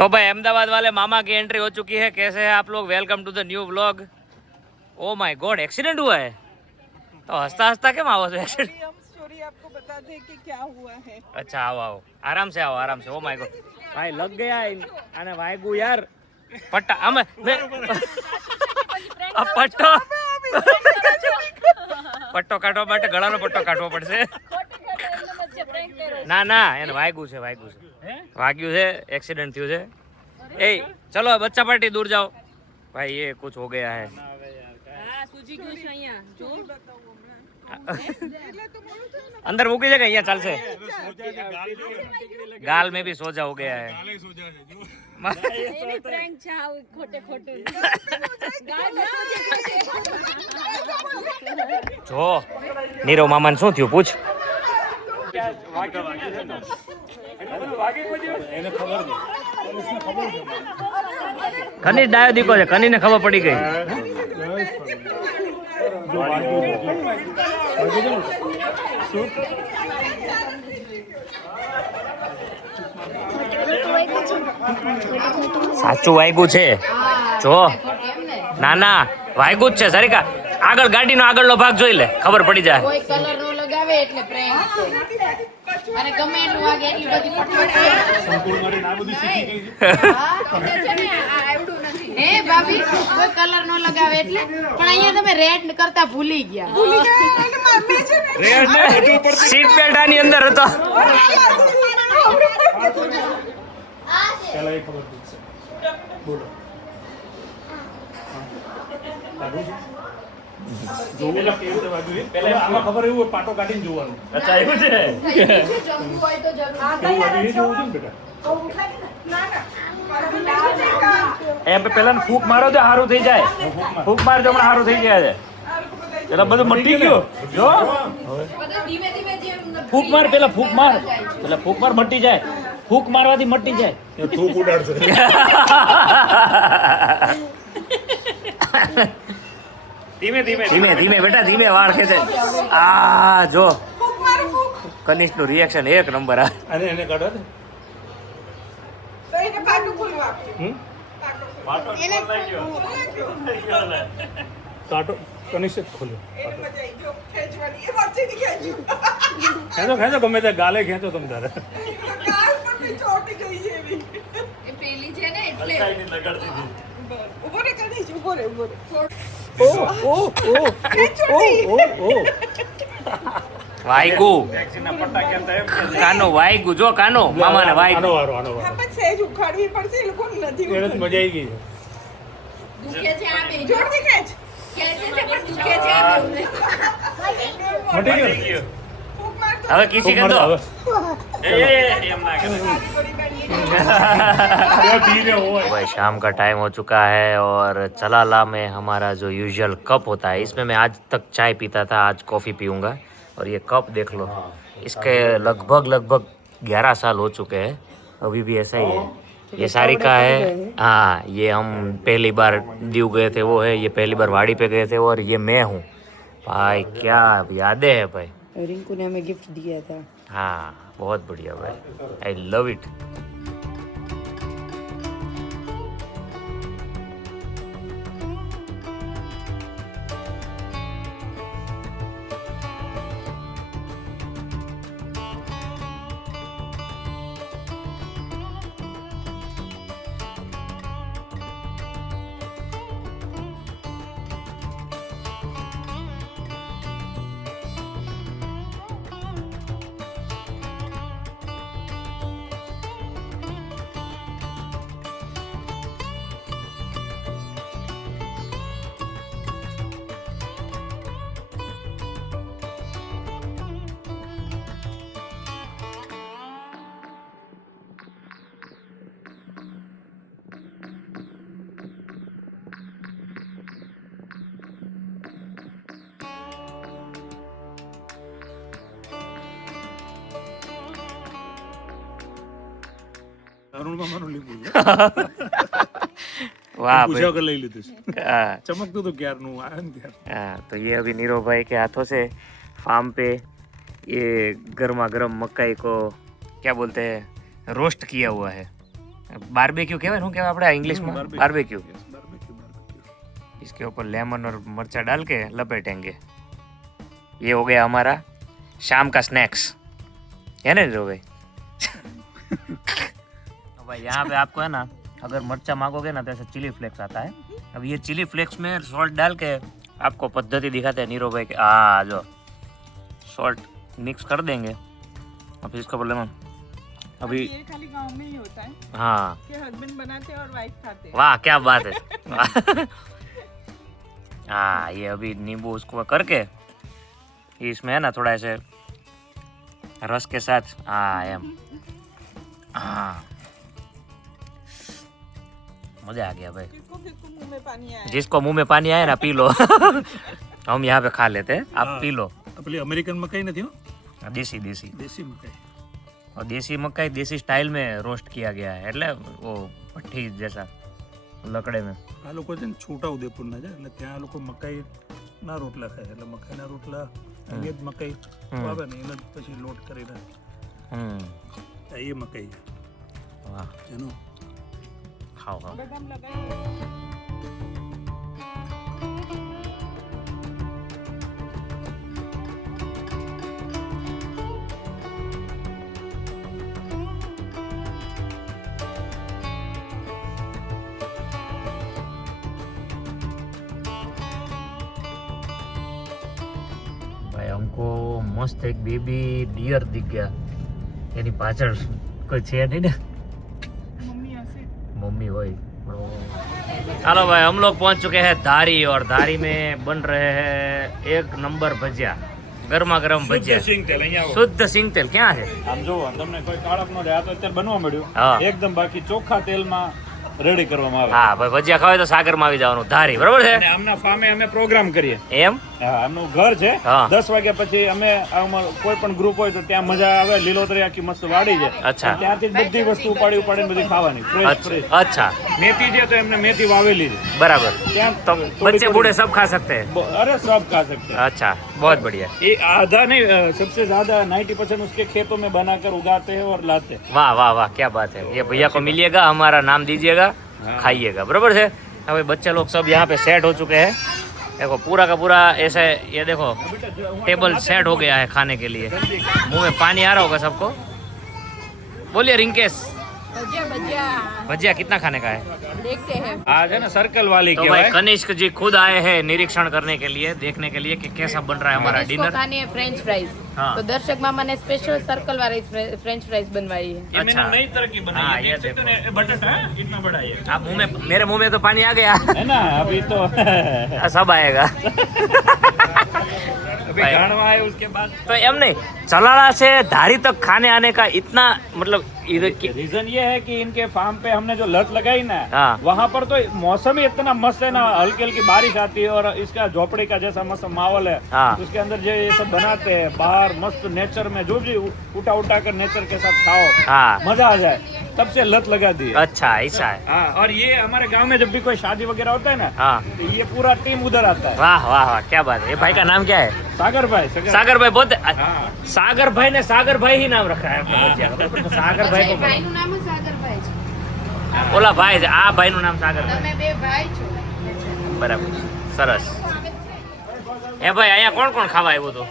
तो भाई अहमदाबाद वाले मामा की एंट्री हो चुकी है। कैसे है आप लोग? Welcome to the new vlog. Oh my god, accident हुआ है? तो हंसता हंसता क्यों आओ? एक्सीडेंट हम स्टोरी आपको बता दें कि क्या हुआ है। अच्छा आओ आओ, आराम से आओ, आराम से। ओ माय गॉड भाई लग गया आने वायगु यार पट्टा हम पट्टो પટ્ટો કાઢવા માટે ગળાનો પટ્ટો કાઢવો પડશે. ના ના એને વાગ્યું છે વાગ્યું છે, એક્સિડન્ટ થયું છે. એ ચલો બચ્ચા પાર્ટી દૂર જાઓ ભાઈ, ये कुछ हो गया है. अंदर મૂકી છે કે અહીંયા ચાલશે? गाल में भी सोजा हो गया है. જો નીરવ મામાને શું થયું પૂછ. કની ડાયો દીકો છે, કની ને ખબર પડી ગઈ. સાચું વાગ્યું છે જો. ના ના વાગ્યું જ છે સરિકા. આગળ ગાડીનો આગળનો ભાગ જોઈ લે, ખબર પડી જાય. કોઈ કલર નો લગાવે એટલે પ્રેમ છે. અને ગમે એટલું વાગે એટલી બધી પટ્ટી સંપૂર્ણ મારી ના બધી શીખી ગઈ છે. હા તો છે ને આ આવડું નથી. હે ભાભી કોઈ કલર નો લગાવે એટલે. પણ અહીંયા તમે રેડ કરતા ભૂલી ગયા. સીટ બેલ્ટ આની અંદર હતો. પેલા એ ખબર પડશે. બોલો જોવું એટલે કેવું વાગ્યું છે. પહેલા આમાં ખબર એવું હોય, પાટો કાઢીને જોવાનું. અચ્છા એવું છે. જમવું હોય તો જરૂર. કેવું વાગ્યું એ જોવું છે ને બેટા. એમ પેલા ફૂંક મારો તો સારું થઈ જાય. ફૂંક મારજો હમણાં સારું થઈ ગયા છે. એટલે બધું મટી ગયું જો. ધીમે ધીમે જેમ ફૂંક માર, પેલા ફૂંક માર, પેલા ફૂંક માર મટી જાય. ફૂંક મારવાથી મટી જાય. એ થૂક ઉડાડશે. ધીમે ધીમે બેટા ધીમે વાળ ખેંચે. આ જો કનિષ્ઠ નું રિએક્શન એક નંબર. આ અને એને કાઢો ને. તો એને પાટું ખોલવા આપ્યું. કાઢો કનિષ્ઠ ખોલ્યો. એને મજા આવી જો ખેંચવાની. એ વચ્ચેથી ખેંચ્યું. ખેંચો ગમે તે ગાલે ખેંચો તમે તારે. ગાલ પર બી ચોટી ગઈ છે એવી. એ પેલી છે ને એટલે ઉભો રે કની ઉભો રે. વાયગુ કાનો વાયગુ જો કાનો મામાને વાયગુ. આનો વારો આનો હા વારો. પણ સહેજ ઉખાડવી પડશે, એ લોકો નથી એને તો મજા આવી ગઈ છે. દુખે છે આ બે. જોરથી ખેંચ. ખેંચે છે પણ દુખે છે આ બે. મટી ગયો. ફૂંક મારતો. હવે કિસી કર દો. ધીરે હોય. भाई शाम का टाइम हो चुका है और चलाला में हमारा जो यूजुअल कप होता है, इसमें मैं आज तक चाय पीता था, आज कॉफ़ी पीऊँगा. और ये कप देख लो, इसके लगभग 11 साल हो चुके हैं, अभी भी ऐसा ही है. ये सारिका है. हाँ ये हम पहली बार दीव गए थे वो है, ये पहली बार वाड़ी पे गए थे और ये मैं हूँ. भाई क्या यादें हैं भाई. रिंकू ने हमें गिफ्ट दिया था. हाँ बहुत बढ़िया भाई, आई लव इट. અરુણ મામાનું લીધું. वाह પૂછ્યા भाई. વગર લઈ લીધું છે. हाँ, ચમકતું તો ક્યારનું આવ્યો ને ત્યારે. हाँ, तो ये अभी नीरव भाई के हाथों से फार्म पे ये गर्मा गर्म मकई को क्या बोलते हैं, रोस्ट किया हुआ है. बारबेक्यू कहवाय શું કહેવાય આપણે इंग्लिश में बारबेक्यू इसके ऊपर लेमन और मिर्चा डाल के लपेटेंगे ये हो गया हमारा शाम का स्नैक्स है ना रो भाई भाई यहाँ पे आपको है ना अगर मिर्चा मांगोगे ना तो ऐसे चिली फ्लेक्स आता है अब ये चिली फ्लेक्स में सॉल्ट डाल के आपको पद्धति दिखाते हैं नीरो भाई के जो सॉल्ट मिक्स कर देंगे अब इसका बोले अभी ये खाली गांव में ही होता है हाँ कि हस्बैंड बनाते हैं और वाइफ खाते हैं। वाह क्या बात है हाँ ये अभी नींबू उसको करके इसमें है ना थोड़ा ऐसे रस के साथ एम हाँ मजा आ गया भाई किसको मुंह में पानी आया जिसको मुंह में पानी आए ना पी लो हम यहाँ पे खा लेते हैं आप पी लो પેલી અમેરિકન મકાઈ નથી હો देसी देसी દેશી મકાઈ और देसी मकई देसी स्टाइल में रोस्ट किया गया है એટલે वो भट्टी जैसा लकड़े में આ લોકો છે ને છોટા ઉદેપુર ના છે એટલે ત્યાં લોકો મકાઈ ના રોટલા ખાય એટલે મકાઈના રોટલા એ જ મકાઈ આવે ને એને પછી લોટ કરીને એ મકાઈ वाह એનો खाओ खाओ बदाम लगाए भाई हमको मस्त एक बेबी डियर दिख गया यानी पाचड़ कोई छे नहीं ना मम्मी ऐसे मम्मी वही चलो भाई हम लोग पहुंच चुके हैं धारी और धारी में बन रहे हैं एक नंबर भजिया गर्मा गर्म भजिया સિંગ તેલ અહીંયા આવો शुद्ध सिंग तेल क्या है આમ જો તમને કોઈ કાળક નો રહ્યા તો અત્યારે બનવા મળ્યું હા. એકદમ બાકી ચોખ્ખા તેલમાં રેડી કરવામાં આવે हाँ भाई भजिया खावे तो सागर में આવી જવાનું धारी बराबर અને है આમના ફામે અમે પ્રોગ્રામ કરીએ एम હા આમનું ઘર છે હા. 10 વાગ્યા પછી અમે કોઈ પણ ગ્રુપ હોય તો ત્યાં મજા આવે લીલોતરી આખી મસ્ત વાડી છે અચ્છા. ત્યાંથી જ બધી વસ્તુ ઉપાડી ઉપાડીને બધી ખાવાની ફ્રેશ अच्छा ફ્રેશ अच्छा મેથી છે તો એમને મેથી વાવેલી છે बराबर ત્યાં तो થોડી बच्चे થોડી- बूढ़े सब खा सकते हैं अरे सब खा सकते हैं अच्छा बहुत बढ़िया ये आधा नहीं सबसे ज्यादा 90% उसके खेतों में बनाकर उगाते हैं और लाते हैं वाह वाह वाह क्या बात है ये भैया को मिलिएगा हमारा नाम दीजिएगा हाँ। खाइएगा बराबर है अभी बच्चे लोग सब यहाँ पे सेट हो चुके हैं देखो पूरा का पूरा ऐसे ये देखो टेबल सेट हो गया है खाने के लिए मुंह में पानी आ रहा होगा सबको बोलिए रिंकेश ભજીયા ભજીયા भजिया कितना खाने का है देखते हैं आज है ना सर्कल वाली तो के भाई कनिष्क जी खुद आए हैं निरीक्षण करने के लिए देखने के लिए कि कैसा बन रहा है हमारा इसको डिनर खानी है फ्रेंच फ्राइज हाँ। तो दर्शक मामा ने स्पेशल सर्कल वाली फ्रेंच फ्राइज बनवाई है ये मैंने अच्छा। नई तरह की बनाई हाँ, है ये देख सकते हो ना, ये बटाटा है इतना बड़ा ये आप मुंह में मेरे मुंह में तो पानी आ गया है ना अभी तो सब आएगा अभी भाई। गाड़वा है उसके बाद तो एम नहीं चलाला से धारी तक खाने आने का इतना मतलब इधर की रीजन ये है कि इनके फार्म पे हमने जो लत लगाई ना हाँ। वहाँ पर तो मौसम ही इतना मस्त है ना हल्की हल्की बारिश आती है और इसका झोपड़ी का जैसा मस्त माहौल है हाँ। उसके अंदर जो ये सब बनाते हैं बाहर मस्त नेचर में जो भी उठा उठा कर नेचर के साथ खाओ हाँ मजा आ जाए तब से लत लगा दी है अच्छा ऐसा है हाँ और ये हमारे गांव में जब भी कोई शादी वगैरह होता है ना हाँ तो ये पूरा टीम उधर आता है वाह वाह वाह क्या बात है ये भाई का नाम क्या है सागर भाई सागर भाई बहुत हाँ सागर भाई ने सागर भाई ही नाम रखा है अपने बच्चे का। बराबर? सागर भाई को ભાઈ નું નામ જ સાગરભાઈ છે ઓલા ભાઈ છે આ ભાઈ નું નામ સાગર ભાઈ તમે બે ભાઈ છો બરાબર સરસ એ ભાઈ અહીંયા કોણ કોણ ખાવા આવ્યું હતું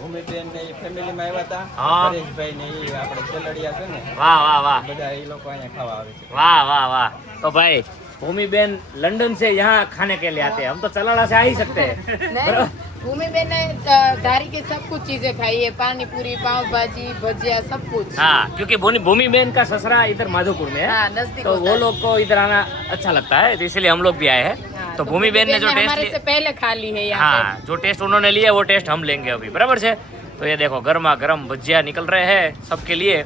ભૂમિબેન ને ફેમિલીમાં આવ્યા હતા હા. પરેશભાઈ ને ઈ આપણે ખેલડિયા છે ને વાહ વાહ વાહ બધા એ લોકો અહીંયા ખાવા આવે છે वाह वाह वाह तो भाई भूमि बेन लंदन से यहाँ खाने के लिए आते हैं हम तो चलाला से आ ही सकते हैं नहीं भूमिबेन ने धारी की सब कुछ चीजें खाई है पानी पूरी पाव भाजी भजिया सब कुछ हाँ क्योंकि भूमि बेन का ससुरा इधर माधोपुर में है हाँ नजदीक तो होता वो है। लोग को इधर आना अच्छा लगता है तो इसीलिए हम लोग भी आए हैं हाँ, तो भूमि बेन ने जो टेस्ट हमारे से पहले खा ली है यहाँ हाँ जो टेस्ट उन्होंने लिया वो टेस्ट हम लेंगे अभी बराबर से तो ये देखो गर्मा गर्म भजिया निकल रहे हैं सबके लिए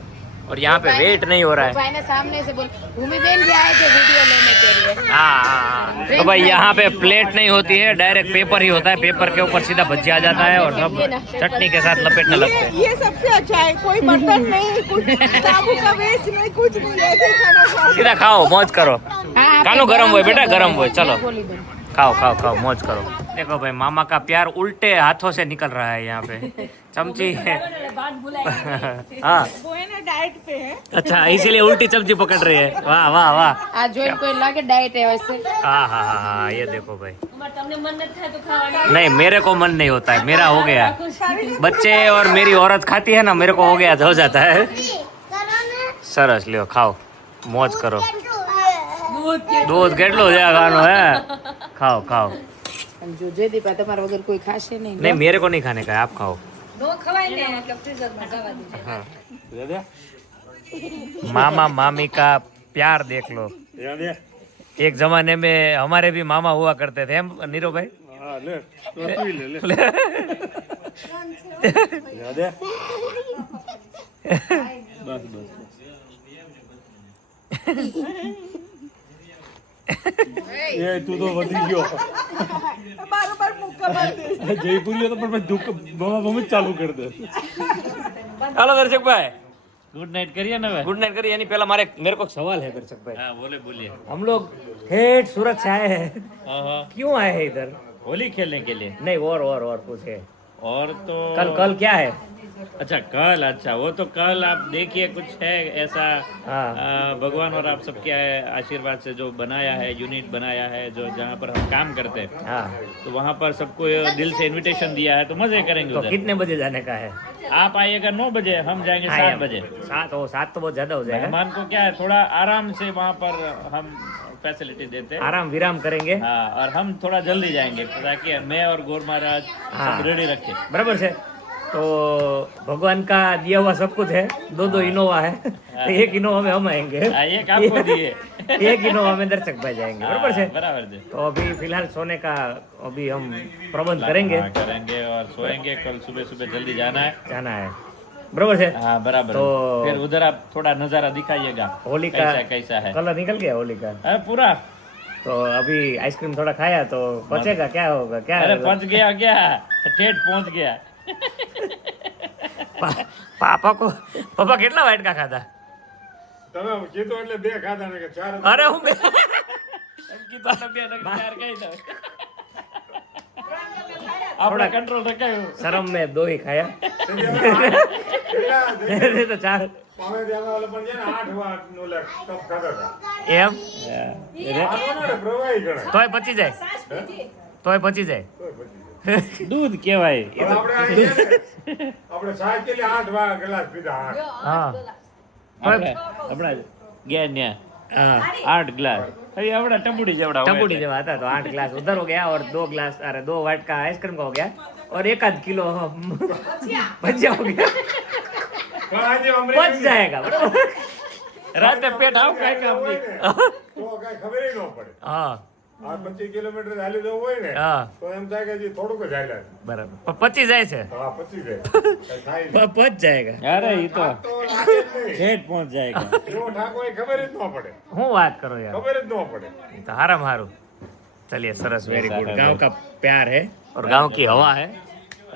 और यहाँ पे वेट नहीं हो रहा है भाई ने सामने से बोल भूमिबेन भी आए थे वीडियो लेने के लिए हाँ हाँ तो भाई यहाँ पे प्लेट नहीं होती है डायरेक्ट पेपर ही होता है पेपर के ऊपर सीधा भजिया आ जाता है और सब चटनी के साथ लपेटने लगते हैं ये सबसे अच्छा है कोई बर्तन नहीं कुछ साबु का वेस्ट नहीं कुछ नहीं ऐसे ही खाना खाओ सीधा खाओ मौज करो हाँ, कानो गरम હોય બેટા ગરમ હોય ચલો बोली बन ખાઓ ખાઓ ખાઓ મોજ કરો देखो भाई मामा का प्यार उल्टे हाथों से निकल रहा है यहाँ पे चमची है हाँ वो है ना डाइट पे है अच्छा इसीलिए उल्टी चमची पकड़ रही है वाह वाह वाह આ જોઈને કોઈ લાગે ડાયટ એ હશે हाँ हाँ हाँ हाँ ये देखो भाई नहीं मेरे को मन नहीं होता है मेरा हो गया बच्चे और मेरी औरत खाती है ना मेरे को हो गया हो जाता है सरस લ્યો ખાઓ મોજ કરો दूध કેટલું છે ખાવાનું है खाओ खाओ જો જયદીપા તમારા વગર કોઈ ખાશે નહીં नहीं मेरे को नहीं खाने का है आप खाओ हाँ मामा मामी का प्यार देख लो एक जमाने में हमारे भी मामा हुआ करते थे हम नीरो भाई હા લે તો તું લે બસ બસ એ તું તો વધી ગયો बार मुक्का मार दे જયપુરી તો પણ દુઃખ બમ ચાલુ કરી દે हेलो दर्शक भाई गुड नाइट करिए ना गुड नाइट करिए यानी पहला मेरे को एक सवाल है दर्शक भाई हाँ बोले बोलिए हम लोग ठेठ सूरत से आए हैं हाँ क्यों आए हैं इधर होली खेलने के लिए नहीं और कुछ है और तो कल क्या है अच्छा कल अच्छा वो तो कल आप देखिए कुछ है ऐसा हाँ भगवान और आप सबके आशीर्वाद से जो बनाया है यूनिट बनाया है जो जहाँ पर हम काम करते हैं हाँ तो वहाँ पर सबको दिल से इनविटेशन दिया है तो मजे करेंगे तो उधर कितने बजे जाने का है आप आइएगा 9 बजे हम जाएंगे 7 बजे 7 तो बहुत ज्यादा हो जाएगा मेहमान को क्या है थोड़ा आराम से वहाँ पर हम फैसिलिटी देते हैं आराम विराम करेंगे हाँ और हम थोड़ा जल्दी जाएंगे ताकि मैं और गौर महाराज हाँ। सब रेडी रखें बराबर से तो भगवान का दिया हुआ सब कुछ है दो इनोवा है तो एक इनोवा में हम आएंगे एक आपको दिए एक इनोवा में दर्शक भाई जाएंगे बराबर से बराबर जी तो अभी फिलहाल सोने का अभी हम प्रबंध करेंगे हाँ, करेंगे और सोएंगे कल सुबह सुबह जल्दी जाना है जाना है बराबर से हाँ बराबर तो फिर उधर आप थोड़ा नजारा दिखाइएगा होली का कैसा है कलर निकल गया होली का पूरा तो अभी आइसक्रीम थोड़ा खाया तो बचेगा क्या होगा क्या अरे पहुंच गया क्या ठेठ पहुंच गया पापा કેટલા વાઇટ કા ખાધા તમે કીધું એટલે બે ખાધા ને કે ચાર અરે હું આપણા કંટ્રોલ રખાયું શરમ में 2 ही खाया तो 4 પામે દેવા વાળા પણ છે ને 8 વાર નો લે કપ ખાધા હતા એમ આનો પ્રવાહી ગણાય તોય પચી જાય दूध કેવાય પણ આપણે સાહેબ કે 8 વાર ગ્લાસ પીધા 8 હા આપણા ગયા ન્યા हाँ 8 ग्लास अभी अपना टम्बुड़ी जेवड़ा टम्बुड़ी जब आता तो 8 ग्लास उधर हो गया और 2 ग्लास अरे 2 वाट का आइसक्रीम का हो गया और 1 किलो भजिया हो गया પણ આજે અમરે बच जाएगा बराबर रात में पेट हाफ खाए का अपनी તો કાઈ ખબર ન પડે हाँ આ 25 કિલોમીટર ચાલી જવું હોય ને हाँ તો એમ થાય કે હજી થોડુંક જ હાલ્યા છે. बराबर पची जाए છે હા 25 જાય કાંઈ થાય નહીં. पच जाएगा अरे ये तो તો લાગે જ નહીં. ठेठ पहुंच जाएगा એવો ઠાકો એ ખબર જ ન પડે હું વાત करो यार ખબર જ ન પડે तो हारम हारू चलिए सरस वेरी गुड है, गांव का प्यार है और गांव की हवा है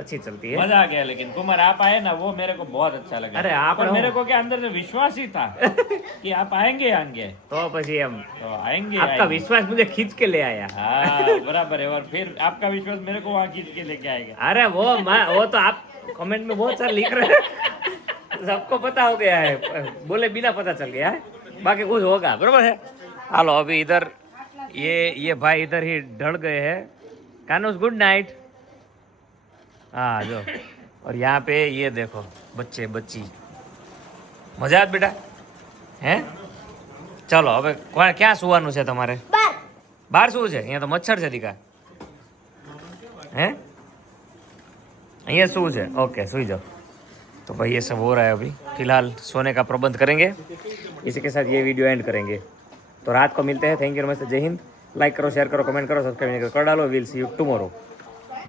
अच्छी चलती है मजा आ गया लेकिन कुमार आप आए ना वो मेरे को बहुत अच्छा लगा अरे आप पर रहो। मेरे को क्या अंदर से विश्वास ही था कि आप आएंगे तो પછી એમ तो आएंगे आपका आएंगे। विश्वास मुझे खींच के ले आया हाँ बराबर है और फिर आपका विश्वास मेरे को वहाँ खींच के लेके आएगा अरे वो तो आप कमेंट में बहुत सारे लिख रहे हैं सबको पता हो गया है बोले बिना पता चल गया है बाकी कुछ होगा बराबर है हालो अभी इधर ये भाई इधर ही ढल गए हैं कानूस गुड नाइट हाँ जो और यहाँ पे ये देखो बच्चे बच्ची मजा आत बेटा हैं चलो હવે ક્યાં સુવાનું છે તમારે બહાર શું છે અહીંયા તો મચ્છર છે દીકા हैं અહીંયા શું છે ओके सुई जाओ तो भाई ये सब हो रहा है अभी फिलहाल सोने का प्रबंध करेंगे इसी के साथ ये वीडियो एंड करेंगे तो रात को मिलते हैं थैंक यू नमस्ते जय हिंद लाइक करो शेयर करो कमेंट करो सब्सक्राइब कर डालो विल सी यू टुमारो